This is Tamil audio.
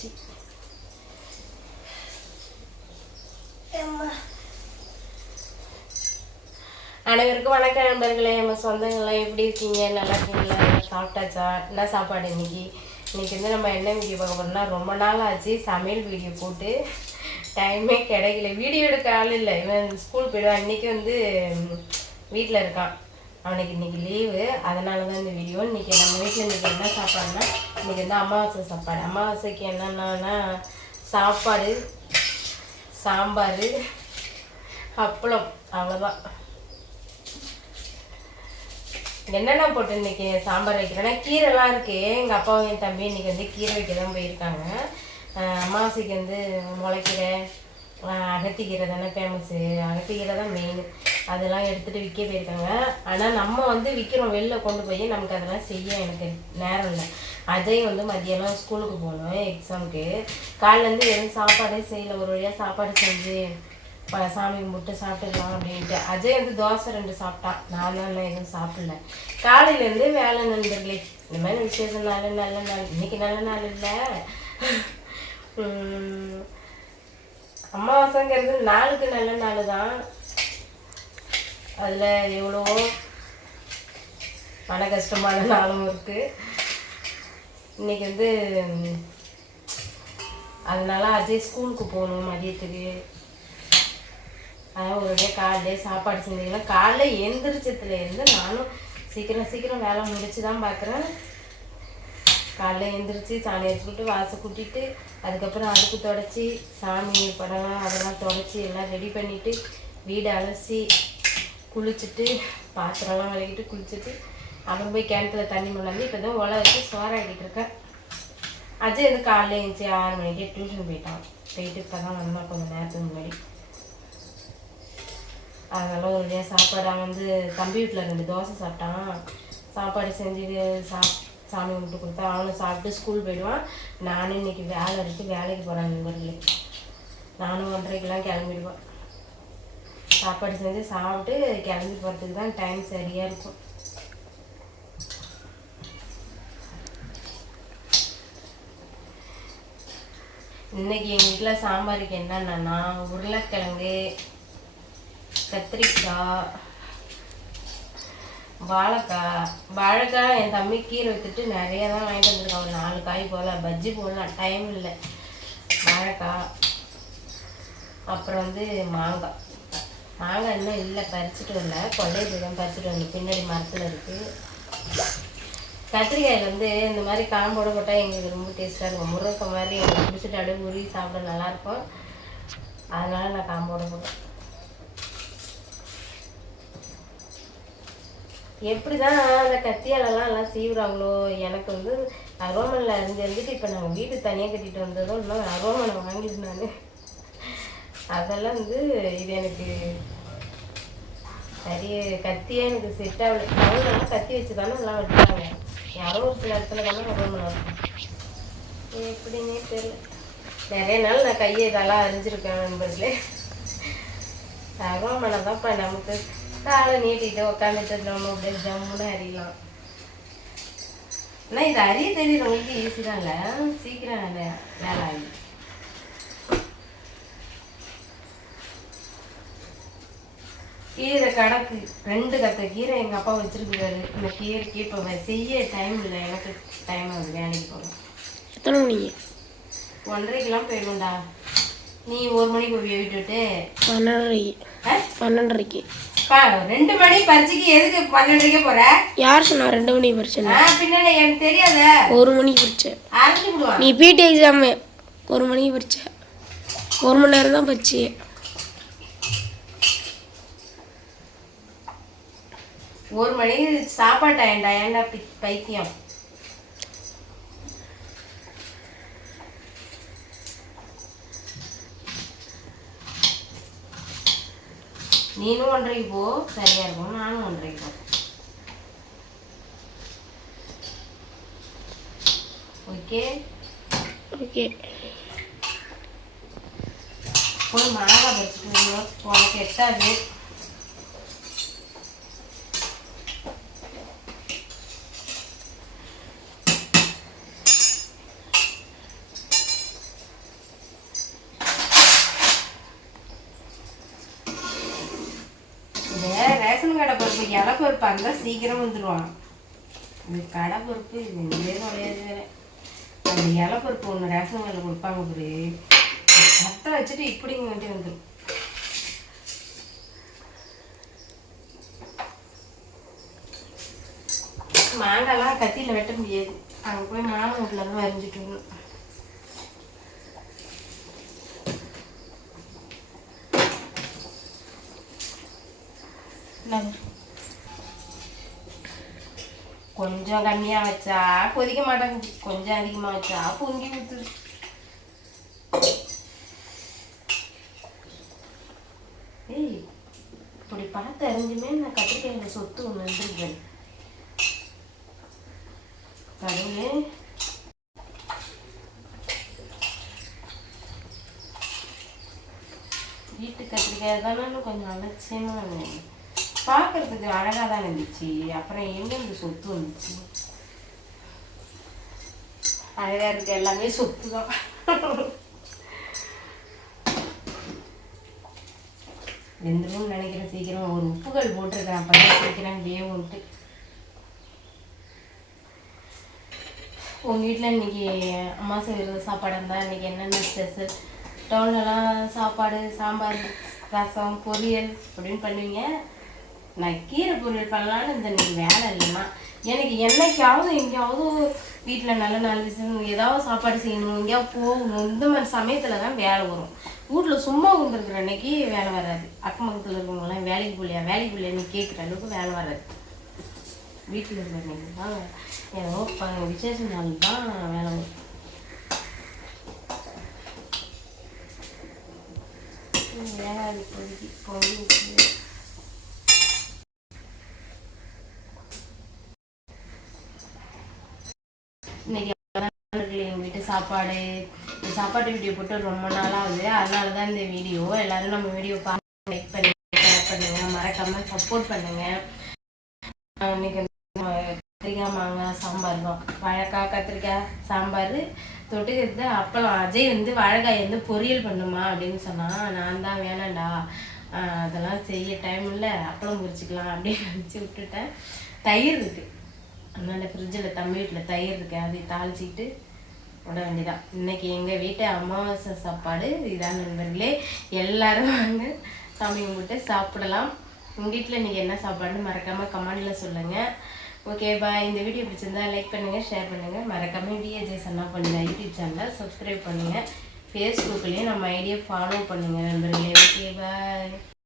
வச்சு. அனைவருக்கும் வணக்கம் நண்பர்களே நம்ம சொந்தங்கள்லாம் எப்படி இருக்கீங்க? நல்லா இருக்கீங்களா? சாப்பிட்டாச்சா? என்ன சாப்பாடு இன்னைக்கு? இன்னைக்கு வந்து நம்ம என்ன வீடியோ பார்க்க போகிறோம்னா ரொம்ப நாள் ஆச்சு சமையல் வீடியோ போட்டு. டைமே கிடைக்கல. வீடியோ எடுக்க ஆள் இல்லை. இவன் ஸ்கூல் போயிடுவான் இன்னைக்கு வந்து வீட்டில் இருக்கான். அவனுக்கு இன்னைக்கு லீவு அதனால தான் இந்த வீடியோ இன்னைக்கு நம்ம வீட்டில் இன்னைக்கு என்ன சாப்பாடுனா இன்னைக்கு வந்து அமாவாசை சாப்பாடு. அமாவாசைக்கு என்னென்னா சாப்பாடு சாம்பார் அப்பளம் அவ்வளோதான் என்னென்ன போட்டு இன்னைக்கு சாம்பார் வைக்கிறேன்னா கீரைலாம் இருக்கு. எங்கள் அப்பாவும் என் தம்பி இன்னைக்கு வந்து கீரை வைக்க தான் போயிருக்காங்க அமாவாசைக்கு வந்து முளைக்கீரை அகத்திக்கீரை தானே ஃபேமஸ்ஸு அகத்திக்கீரை தான் மெயின் அதெல்லாம் எடுத்துகிட்டு விற்க போயிருக்காங்க. ஆனால் நம்ம வந்து விற்கிறோம் வெளில கொண்டு போய். நமக்கு அதெல்லாம் செய்ய எனக்கு நேரம் இல்லை. அஜய் வந்து மதியானம் ஸ்கூலுக்கு போகணும் எக்ஸாமுக்கு காலிலேருந்து எதுவும் சாப்பாடே செய்யலை. ஒரு வழியாக சாப்பாடு செஞ்சு சாமி கும்பிட்டு சாப்பிட்டுக்கலாம் அப்படின்ட்டு. அஜய் வந்து தோசை ரெண்டு சாப்பிட்டான். நான் தான் எதுவும் சாப்பிடல. காலையிலேருந்து வேலை நண்பர்களே இந்த மாதிரி விசேஷம் நல்ல நல்ல நாள். இன்னைக்கு நல்ல நாள் இல்லை. உம், அமாவாசைங்கிறது நாளுக்கு நல்ல நாள் தான். அதில் எவ்வளவோ மன கஷ்டமான நாளும் இருக்குது இன்னைக்கு வந்து அதனால அஜய் ஸ்கூலுக்கு போகணும் மதியத்துக்கு. அதான் ஒரு டே காலையிலே சாப்பாடு செஞ்சீங்கன்னா காலைல எந்திரிச்சதுல இருந்து நானும் சீக்கிரம் சீக்கிரம் வேலை முடிச்சு தான் பார்க்குறேன் காலைல எழுந்திரிச்சி சாணி அடிச்சுக்கிட்டு வாசல் கூட்டிட்டு அதுக்கப்புறம் அடுப்பு தொடச்சி சாமி படம் அதெல்லாம் தொடச்சி எல்லாம் ரெடி பண்ணிவிட்டு வீடு அலசி குளிச்சுட்டு பாத்திரம்லாம் விளக்கிட்டு குளிச்சுட்டு அப்புறம் போய் கிணத்துல தண்ணி முன்னாடி இப்போ தான் உலை வச்சு சோறாக்கிட்டு இருக்கேன். அஜய் வந்து காலையில் எழுந்துச்சி ஆறு மணிக்கே டியூஷன் போயிட்டான். போயிட்டு இப்போ தான் வந்தான் கொஞ்சம் நேரத்துக்கு முன்னாடி. அதனால ஒரு வழியாக சாப்பாடு அவன் வந்து தம்பி வீட்டில் ரெண்டு தோசை சாப்பிட்டான். சாப்பாடு செஞ்சுட்டு சா சாமி கும்பிட்டு கொடுத்தா அவனும் சாப்பிட்டு ஸ்கூல் போயிடுவான். நானும் இன்னைக்கு வேலை இருக்கு வேலைக்கு போகிறேன் நண்பர்களே நானும் ஒன்றரைக்கெலாம் கிளம்பிடுவேன். சாப்பாடு செஞ்சு சாப்பிட்டு கிளம்பி போகிறதுக்கு தான் டைம் சரியாக இருக்கும். இன்னைக்கு எங்கள் வீட்டில் சாம்பாருக்கு என்னென்னா உருளைக்கிழங்கு கத்திரிக்காய் வாழைக்காய். வாழைக்காய் என் தம்பி கீரை வித்துட்டு நிறைய தான் வாங்கிட்டு வந்திருக்கான். ஒரு நாலு காய் போல. பஜ்ஜி போடலாம் டைம் இல்லை. வாழைக்காய். அப்புறம் வந்து மாங்காய். மாங்காய் இன்னும் இல்லை. பறிச்சுட்டு வரல. கொள்ளையில தான் பறிச்சுட்டு வரல. பின்னாடி மரத்தில் இருக்குது கத்திரிக்காயில் வந்து இந்த மாதிரி காம்போடு போட்டால் எங்களுக்கு ரொம்ப டேஸ்ட்டாக இருக்கும். முருங்கை மாதிரி எங்களுக்கு பிடிச்சிட்டு அப்படியே உருவி சாப்பிட நல்லாயிருக்கும். அதனால் நான் காம்போடு போட்டேன். எப்படி தான் அந்த கத்தியாலலாம் எல்லாம் சீவுறாங்களோ எனக்கு வந்து அரோமனில் இருந்து இருந்துட்டு இப்போ நாங்கள் வீடு தனியாக கட்டிட்டு வந்ததும் இன்னும் அரோமனை வாங்கிட்டு நான். அதெல்லாம் வந்து இது எனக்கு சரி கத்தியே எனக்கு செட் ஆகல. அவங்களெல்லாம் கத்தி வச்சு தானே எல்லாம் வெட்டுறாங்க யாரோ ஒரு சில இடத்துல தானே அரோமனை இருக்கும் எப்படின்னே தெரியல. நிறைய நாள் நான் கையை இதெல்லாம் அறிஞ்சிருக்கேன் நண்பர்களே. அரோமனை தான்ப்பா நமக்கு காலை நீட்டிட்டு உட்காந்துட்டு நம்ம அப்படியே ஜம்முன்னு அறியலாம் ஆனால் இது அறிய தெரியறவங்களுக்கு ஈஸி தான்ல? சீக்கிரம் வேலை வேலை கீரை கணக்கு ரெண்டு கத்த கீரை எங்கள் அப்பா வச்சிருக்காரு இந்த கீரைக்கு இப்போ செய்ய டைம் இல்லை. எனக்கு டைம் ஆகுது வேலைக்கு போகணும் எத்தனை மணிக்கு? ஒன்றரைக்கெல்லாம் போயிடும்டா நீ ஒரு மணிக்கு போய் விட்டுட்டு பன்னெண்டரைக்கு? பன்னெண்டரைக்கு. ரெண்டு மணி பரிச்சுக்கு எதுக்கு பன்னெண்டரைக்கே போற? யார் சொன்னா ரெண்டு மணிக்கு பரிச்சேன் ஆ பின்னாடி எனக்கு தெரியாத. ஒரு மணிக்கு அரைஞ்சு விடுவான் நீ பிடி எக்ஸாமு ஒரு மணிக்கு பரிச்ச ஒரு மணி நேரம் தான் பரிச்சு ஒரு மணிக்கு சாப்பாடு டைம்டா ஏன்டா பி- பைத்தியம்? நீனும் ஒன்றரைக்கு போ சரியா இருக்கும் நானும் ஒன்றரைக்கு போ. ஓகே ஓகே போய் மாங்காய் பறிச்சுட்டு வரணும். உனக்கு எட்டாது இப்போ இலை இருந்தால் சீக்கிரம் வந்துடுவான் இது கடை பருப்பு இது எங்கே நுழையாது வேற. அந்த இலை ஒன்று ரேஷன் கடையில் கொடுப்பாங்க பாரு. சத்த வச்சுட்டு இப்படிங்க வேண்டி வந்துடும் மாங்காய்லாம் கத்தியில் வெட்ட முடியாது. அங்கே போய் மாமன் வீட்டில் தான் வரைஞ்சிட்டு வரணும் கொஞ்சம் கம்மியாக வச்சா கொதிக்க மாட்டேங்குது கொஞ்சம் அதிகமாக வச்சா பொங்கி ஊற்றுது ஏய் இப்படி பார்த்து அறிஞ்சுமே நான் கத்திரிக்காயில் சொத்து ஒன்று வந்துருக்கேன் கடவுளே வீட்டு கத்திரிக்காய் தானே கொஞ்சம் அலட்சியமாக நான் பார்க்கறதுக்கு அழகாக தான் இருந்துச்சு. அப்புறம் எங்கே இந்த சொத்து வந்துச்சு? அழகாக இருக்கு எல்லாமே சொத்து தான் வெந்துடும் நினைக்கிறேன் சீக்கிரம் ஒரு உப்புகள் போட்டிருக்கிறேன் அப்போ தான் சீக்கிரம் வேவுன்ட்டு உங்கள் வீட்டில் இன்னைக்கு அம்மா செய்கிற சாப்பாடு இருந்தால் இன்னைக்கு என்னென்ன ஸ்பெஷல் டவுன்லலாம் சாப்பாடு சாம்பார் ரசம் பொரியல் அப்படின்னு பண்ணுவீங்க. நான் கீரை பொரியல் பண்ணலான்னு இந்த இன்னைக்கு வேலை இல்லைன்னா. எனக்கு என்னைக்காவது எங்கேயாவது வீட்டில் நல்ல நாள் ஏதாவது சாப்பாடு செய்யணும் எங்கேயாவது போகணும். இந்த மாதிரி சமயத்தில் தான் வேலை வரும். வீட்டில் சும்மா கொண்டிருக்கிற அன்னைக்கு வேலை வராது. அக்கம் பக்கத்தில் இருக்கவங்களாம் வேலைக்கு போகலையா? வேலைக்கு போகலையான்னு கேட்குற அளவுக்கு வேலை வராது. வீட்டில் இருக்கிறவங்க தான் ஏதோ ப- விசேஷ நாள் தான் வேலை வரும். வேலை இப்போதைக்கு பொங்கி இன்னைக்கு எங்கள் வீட்டு சாப்பாடு சாப்பாட்டு வீடியோ போட்டு ரொம்ப நாளாக ஆகுது. அதனால தான் இந்த வீடியோ எல்லாரும் நம்ம வீடியோ பார்த்து லைக் பண்ணுங்க ஷேர் பண்ணுங்க மறக்காம சப்போர்ட் பண்ணுங்க. இன்னைக்கு வந்து கத்திரிக்காய் மாங்காய் சாம்பார் தான். வாழைக்காய் கத்திரிக்காய் சாம்பார் தொட்டுக்கிறது அப்பளம் அஜய் வந்து வாழைக்காய் வந்து பொரியல் பண்ணுமா அப்படின்னு சொன்னான் நான் தான் வேணாம்டா அதெல்லாம் செய்ய டைம் இல்லை அப்பளம் பொரிச்சிக்கலாம் அப்படின்னு நினச்சி விட்டுட்டேன். தயிர் இருக்குது அதனால் ஃப்ரிட்ஜில் தம்பி வீட்டில் தயிர் இருக்கு அதை தாளிச்சிக்கிட்டு விட வேண்டியதான் இன்னைக்கு எங்கள் வீட்டு அமாவாசை சாப்பாடு. இதான் நண்பர்களே எல்லாரும் வாங்க. சாமி கும்பிட்டு சாப்பிடலாம். உங்கள் வீட்டில் நீங்கள் என்ன சாப்பாடுன்னு மறக்காமல் கமெண்டில் சொல்லுங்கள் ஓகே பாய் இந்த வீடியோ பிடிச்சிருந்தா லைக் பண்ணுங்கள் ஷேர் பண்ணுங்கள் மறக்காமல் டிஏஜே சன்னா பண்ணுங்கள் யூடியூப் சேனலை சப்ஸ்கிரைப் பண்ணுங்கள் ஃபேஸ்புக்லேயும் நம்ம ஐடியா ஃபாலோ பண்ணுங்கள் நண்பர்களே. Okay bye